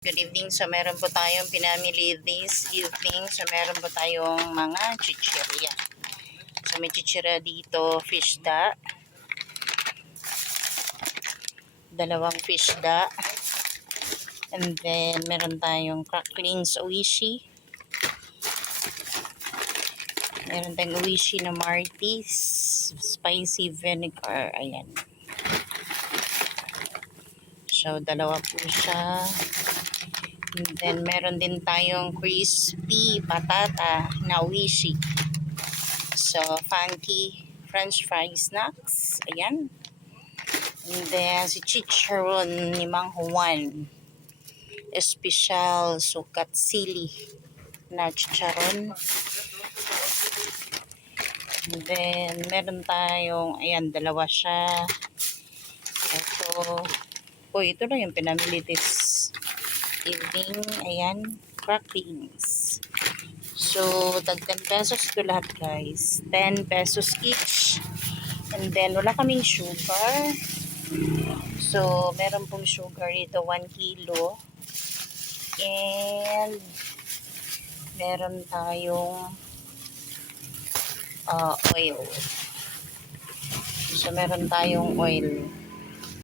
Good evening. So, meron po tayong pinamili this evening. So, meron po tayong mga chichirya. So, may chichirya dito, fish da. Dalawang fish da. And then, meron tayong cracklings oishi. Meron tayong oishi na Martis. Spicy vinegar. Ayan. So, dalawa po siya. And then, meron din tayong crispy patata na oishi. So, funky french fries snacks. Ayan. And then, si chicharon ni Mang Juan. Espesyal sukat sili na chicharon. And then, meron tayong, ayan, dalawa siya. Ito. Ito lang yung pinamili this evening. Ayan, cracklings. So, tag 10 pesos ito lahat, guys. 10 pesos each. And then, wala kaming sugar. So, meron pong sugar dito, 1 kilo. And, meron tayong oil. So, meron tayong oil.